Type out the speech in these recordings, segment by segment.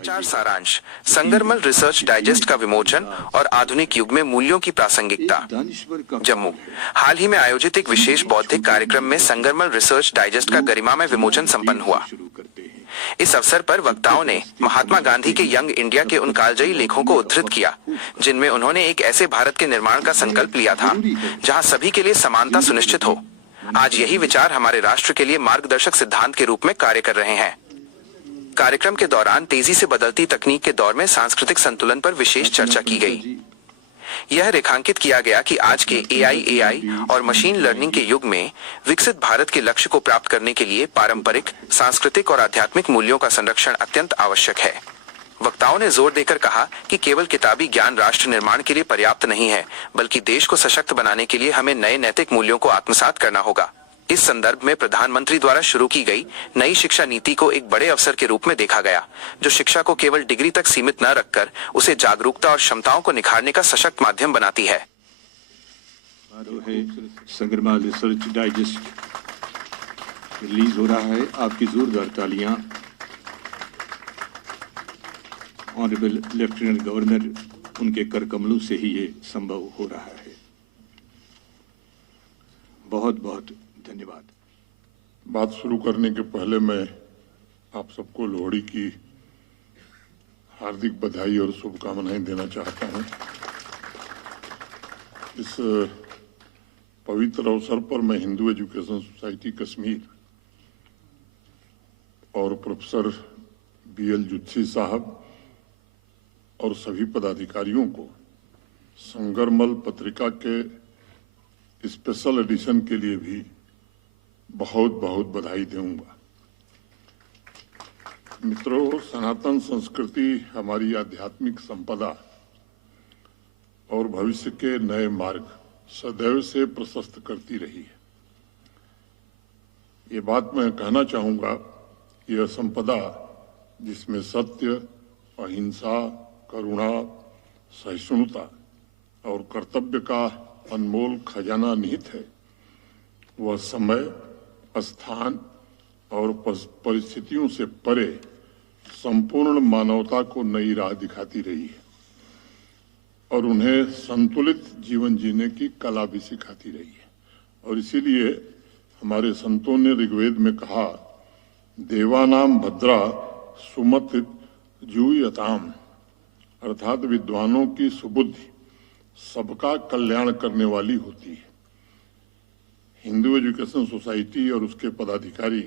समाचार सारांश, संगरमल research digest का विमोचन और आधुनिक युग में मूल्यों की प्रासंगिकता। जम्मू। हाल ही में आयोजित एक विशेष बौद्धिक कार्यक्रम में संगरमल रिसर्च डाइजेस्ट का गरिमामय विमोचन संपन्न हुआ। इस अवसर पर वक्ताओं ने महात्मा गांधी के यंग इंडिया के उन कालजयी लेखों को उद्धृत किया, जिनमें उन्होंने एक ऐसे भारत के निर्माण का संकल्प लिया था जहां सभी के लिए समानता सुनिश्चित हो। आज यही विचार हमारे राष्ट्र के लिए मार्गदर्शक सिद्धांत के रूप में कार्य कर रहे हैं। कार्यक्रम के दौरान तेजी से बदलती तकनीक के दौर में सांस्कृतिक संतुलन पर विशेष चर्चा की गई। यह रेखांकित किया गया कि आज के एआई और मशीन लर्निंग के युग में विकसित भारत के लक्ष्य को प्राप्त करने के लिए पारंपरिक, सांस्कृतिक और आध्यात्मिक मूल्यों का संरक्षण अत्यंत आवश्यक है। वक्ताओं ने जोर देकर कहा कि केवल किताबी ज्ञान राष्ट्र निर्माण के लिए पर्याप्त नहीं है, बल्कि देश को सशक्त बनाने के लिए हमें नए नैतिक मूल्यों को आत्मसात करना होगा। इस संदर्भ में प्रधानमंत्री द्वारा शुरू की गई नई शिक्षा नीति को एक बड़े अवसर के रूप में देखा गया, जो शिक्षा को केवल डिग्री तक सीमित न रखकर उसे जागरूकता और क्षमताओं को निखारने का सशक्त माध्यम बनाती है। संगरमल रिसर्च डाइजेस्ट रिलीज हो रहा है। आपकी जोरदार तालियां ऑनरेबल लेफ्टिनेंट गवर्नर, उनके कर कमलों से ही ये संभव हो रहा है। बहुत बहुत धन्यवाद। बात शुरू करने के पहले मैं आप सबको लोहड़ी की हार्दिक बधाई और शुभकामनाएं देना चाहता हूं। इस पवित्र अवसर पर मैं हिंदू एजुकेशन सोसाइटी कश्मीर और प्रोफेसर बीएल जुत्सी साहब और सभी पदाधिकारियों को संगरमल पत्रिका के स्पेशल एडिशन के लिए भी बहुत बहुत बधाई दूंगा। मित्रों, सनातन संस्कृति हमारी आध्यात्मिक संपदा और भविष्य के नए मार्ग सदैव से प्रशस्त करती रही है। ये बात मैं कहना चाहूंगा, यह संपदा जिसमें सत्य, अहिंसा, करुणा, सहिष्णुता और कर्तव्य का अनमोल खजाना निहित है, वह समय, स्थान और परिस्थितियों से परे संपूर्ण मानवता को नई राह दिखाती रही है और उन्हें संतुलित जीवन जीने की कला भी सिखाती रही है। और इसीलिए हमारे संतों ने ऋग्वेद में कहा, देवानाम भद्रा सुमत जूयताम, अर्थात विद्वानों की सुबुद्धि सबका कल्याण करने वाली होती है। हिंदू एजुकेशन सोसाइटी और उसके पदाधिकारी,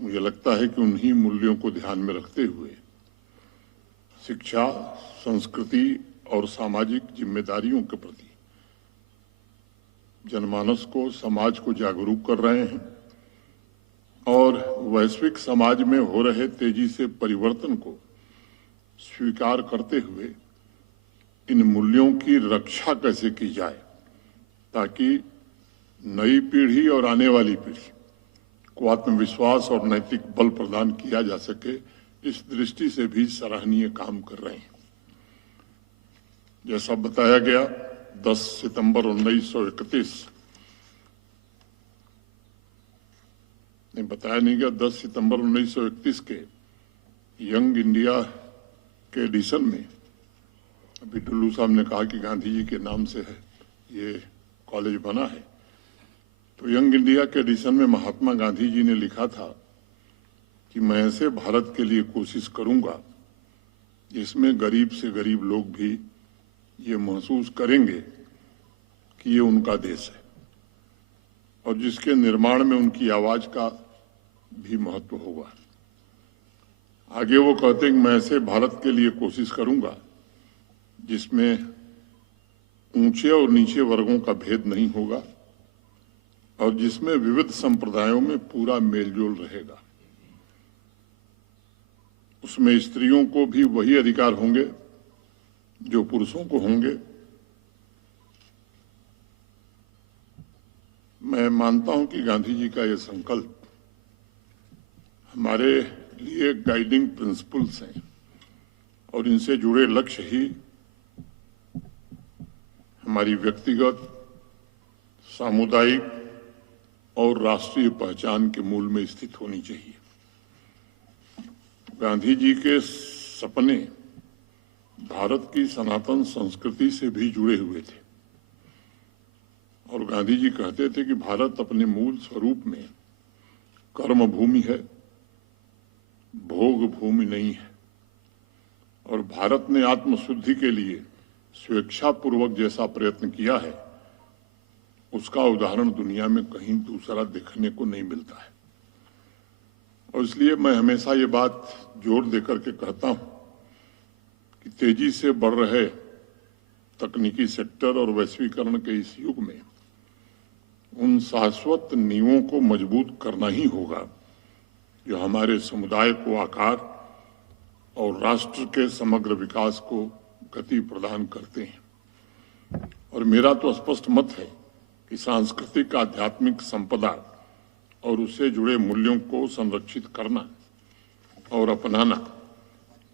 मुझे लगता है कि उन्हीं मूल्यों को ध्यान में रखते हुए शिक्षा, संस्कृति और सामाजिक जिम्मेदारियों के प्रति जनमानस को, समाज को जागरूक कर रहे हैं और वैश्विक समाज में हो रहे तेजी से परिवर्तन को स्वीकार करते हुए इन मूल्यों की रक्षा कैसे की जाए ताकि नई पीढ़ी और आने वाली पीढ़ी को आत्मविश्वास और नैतिक बल प्रदान किया जा सके, इस दृष्टि से भी सराहनीय काम कर रहे हैं। जैसा बताया गया, 10 सितंबर 1931 नहीं बताया नहीं गया, 10 सितंबर 1931 के यंग इंडिया के एडिशन में, अभी टुल्लू साहब ने कहा कि गांधी जी के नाम से है ये कॉलेज बना है, तो यंग इंडिया के एडिशन में महात्मा गांधी जी ने लिखा था कि मैं ऐसे भारत के लिए कोशिश करूंगा जिसमें गरीब से गरीब लोग भी ये महसूस करेंगे कि ये उनका देश है और जिसके निर्माण में उनकी आवाज का भी महत्व होगा। आगे वो कहते हैं कि मैं ऐसे भारत के लिए कोशिश करूंगा जिसमें ऊंचे और नीचे वर्गों का भेद नहीं होगा और जिसमें विविध संप्रदायों में पूरा मेलजोल रहेगा। उसमें स्त्रियों को भी वही अधिकार होंगे जो पुरुषों को होंगे। मैं मानता हूं कि गांधी जी का यह संकल्प हमारे लिए गाइडिंग प्रिंसिपल्स हैं और इनसे जुड़े लक्ष्य ही हमारी व्यक्तिगत, सामुदायिक और राष्ट्रीय पहचान के मूल में स्थित होनी चाहिए। गांधी जी के सपने भारत की सनातन संस्कृति से भी जुड़े हुए थे और गांधी जी कहते थे कि भारत अपने मूल स्वरूप में कर्म भूमि है, भोग भूमि नहीं है और भारत ने आत्मशुद्धि के लिए स्वेच्छापूर्वक जैसा प्रयत्न किया है उसका उदाहरण दुनिया में कहीं दूसरा देखने को नहीं मिलता है। और इसलिए मैं हमेशा ये बात जोर देकर के कहता हूं कि तेजी से बढ़ रहे तकनीकी सेक्टर और वैश्वीकरण के इस युग में उन शाश्वत नींवों को मजबूत करना ही होगा जो हमारे समुदाय को आकार और राष्ट्र के समग्र विकास को गति प्रदान करते हैं। और मेरा तो स्पष्ट मत है कि सांस्कृतिक आध्यात्मिक संपदा और उससे जुड़े मूल्यों को संरक्षित करना और अपनाना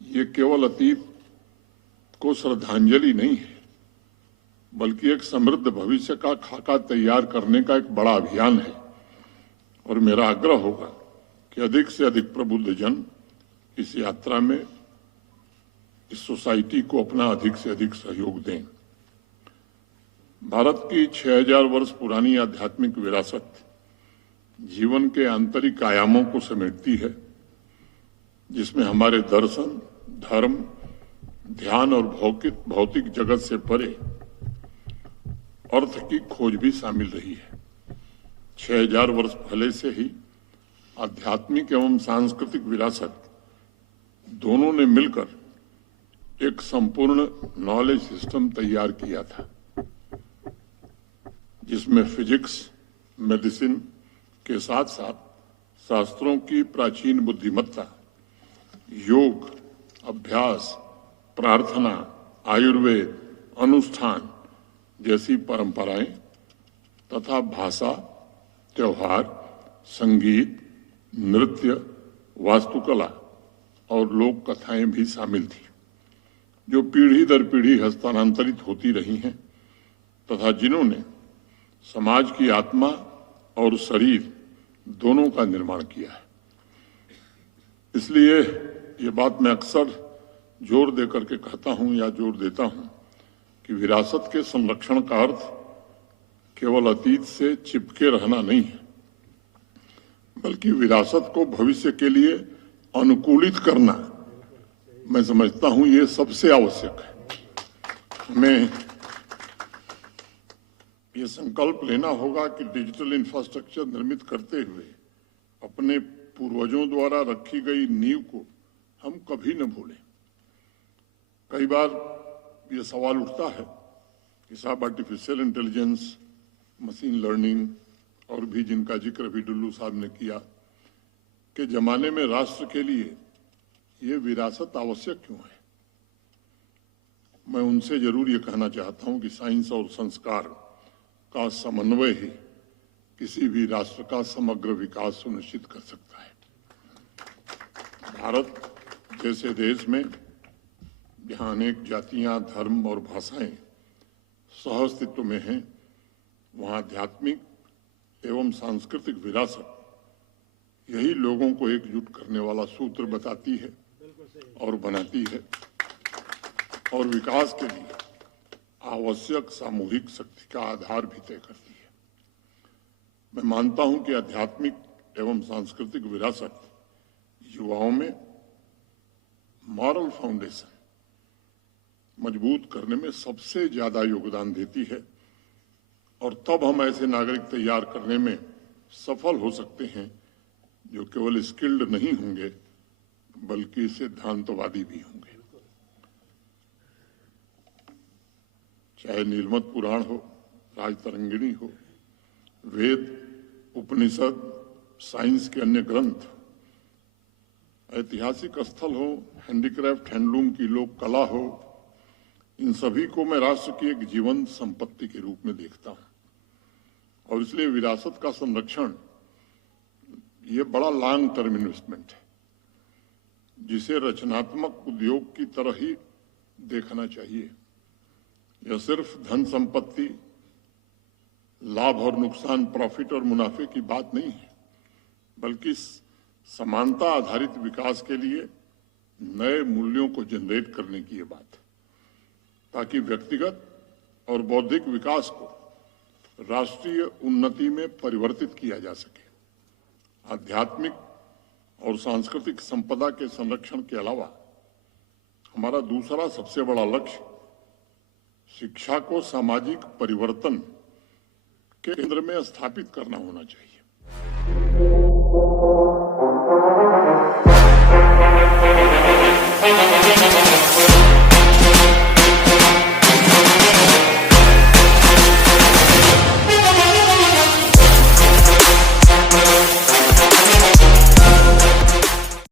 ये केवल अतीत को श्रद्धांजलि नहीं है बल्कि एक समृद्ध भविष्य का खाका तैयार करने का एक बड़ा अभियान है। और मेरा आग्रह होगा कि अधिक से अधिक प्रबुद्ध जन इस यात्रा में इस सोसाइटी को अपना अधिक से अधिक सहयोग दें। भारत की 6000 वर्ष पुरानी आध्यात्मिक विरासत जीवन के आंतरिक आयामों को समेटती है जिसमें हमारे दर्शन, धर्म, ध्यान और भौतिक जगत से परे अर्थ की खोज भी शामिल रही है। 6000 वर्ष पहले से ही आध्यात्मिक एवं सांस्कृतिक विरासत दोनों ने मिलकर एक संपूर्ण नॉलेज सिस्टम तैयार किया था जिसमें फिजिक्स, मेडिसिन के साथ साथ शास्त्रों की प्राचीन बुद्धिमत्ता, योग, अभ्यास, प्रार्थना, आयुर्वेद, अनुष्ठान जैसी परंपराएं तथा भाषा, त्योहार, संगीत, नृत्य, वास्तुकला और लोक कथाएं भी शामिल थी जो पीढ़ी दर पीढ़ी हस्तांतरित होती रही हैं तथा जिन्होंने समाज की आत्मा और शरीर दोनों का निर्माण किया है। इसलिए ये बात मैं अक्सर जोर देकर के कहता हूं या जोर देता हूं कि विरासत के संरक्षण का अर्थ केवल अतीत से चिपके रहना नहीं है बल्कि विरासत को भविष्य के लिए अनुकूलित करना मैं समझता हूं ये सबसे आवश्यक है। हमें ये संकल्प लेना होगा कि डिजिटल इंफ्रास्ट्रक्चर निर्मित करते हुए अपने पूर्वजों द्वारा रखी गई नींव को हम कभी न भूलें। कई बार ये सवाल उठता है कि साहब आर्टिफिशियल इंटेलिजेंस, मशीन लर्निंग और भी जिनका जिक्र भी डुल्लू साहब ने किया के जमाने में राष्ट्र के लिए ये विरासत आवश्यक क्यों है। मैं उनसे जरूर ये कहना चाहता हूं कि साइंस और संस्कार का समन्वय ही किसी भी राष्ट्र का समग्र विकास सुनिश्चित कर सकता है। भारत जैसे देश में जहां अनेक जातियां, धर्म और भाषाएं सहअस्तित्व में हैं, वहां आध्यात्मिक एवं सांस्कृतिक विरासत यही लोगों को एकजुट करने वाला सूत्र बताती है और बनाती है और विकास के लिए आवश्यक सामूहिक शक्ति का आधार भी तय करती है। मैं मानता हूं कि आध्यात्मिक एवं सांस्कृतिक विरासत युवाओं में मॉरल फाउंडेशन मजबूत करने में सबसे ज्यादा योगदान देती है और तब हम ऐसे नागरिक तैयार करने में सफल हो सकते हैं जो केवल स्किल्ड नहीं होंगे बल्कि सिद्धांतवादी भी होंगे। चाहे नीलमत पुराण हो, राजतरंगिणी हो, वेद, उपनिषद, साइंस के अन्य ग्रंथ, ऐतिहासिक स्थल हो, हैंडीक्राफ्ट, हैंडलूम की लोक कला हो, इन सभी को मैं राष्ट्र की एक जीवन संपत्ति के रूप में देखता हूं और इसलिए विरासत का संरक्षण ये बड़ा लॉन्ग टर्म इन्वेस्टमेंट है जिसे रचनात्मक उद्योग की तरह ही देखना चाहिए। यह सिर्फ धन संपत्ति, लाभ और नुकसान, प्रॉफिट और मुनाफे की बात नहीं है बल्कि समानता आधारित विकास के लिए नए मूल्यों को जनरेट करने की ये बात, ताकि व्यक्तिगत और बौद्धिक विकास को राष्ट्रीय उन्नति में परिवर्तित किया जा सके। आध्यात्मिक और सांस्कृतिक संपदा के संरक्षण के अलावा हमारा दूसरा सबसे बड़ा लक्ष्य शिक्षा को सामाजिक परिवर्तन के केंद्र में स्थापित करना होना चाहिए।